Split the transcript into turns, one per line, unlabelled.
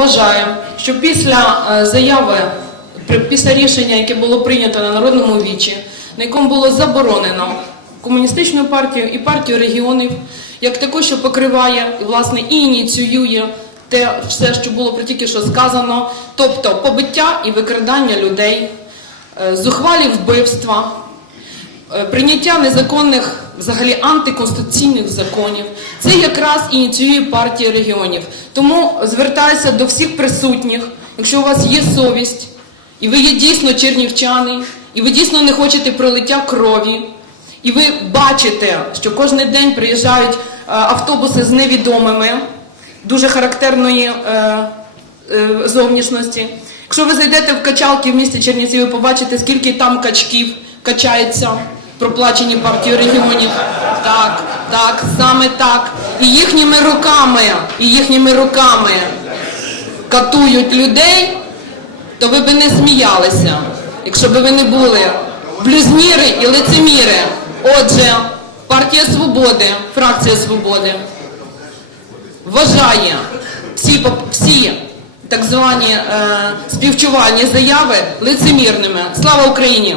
Вважаю, що після е, заяви, після рішення, яке було прийнято на народному вічі, на якому було заборонено комуністичну партію і партію регіонів, як таку, що покриває власне і ініціює те все, що було про тільки що сказано, тобто побиття і викрадання людей, е, зухвалі вбивства, прийняття незаконних, взагалі антиконституційних законів. Це якраз ініціює партія регіонів. Тому звертаюся до всіх присутніх, якщо у вас є совість, і ви є дійсно чернівчани, і ви дійсно не хочете пролиття крові, і ви бачите, що кожен день приїжджають е, автобуси з невідомими, дуже характерної е, е, зовнішності. Якщо ви зайдете в качалки в місті Чернівці, ви побачите, скільки там качків качається, проплачені партією регіонів. Так, так, саме так. І їхніми руками, і їхніми руками катують людей, то ви би не сміялися, якщо би ви не були блюзніри і лицеміри. Отже, партія свободи, фракція свободи вважає всі, всі так звані е, співчувальні заяви лицемірними. Слава Україні!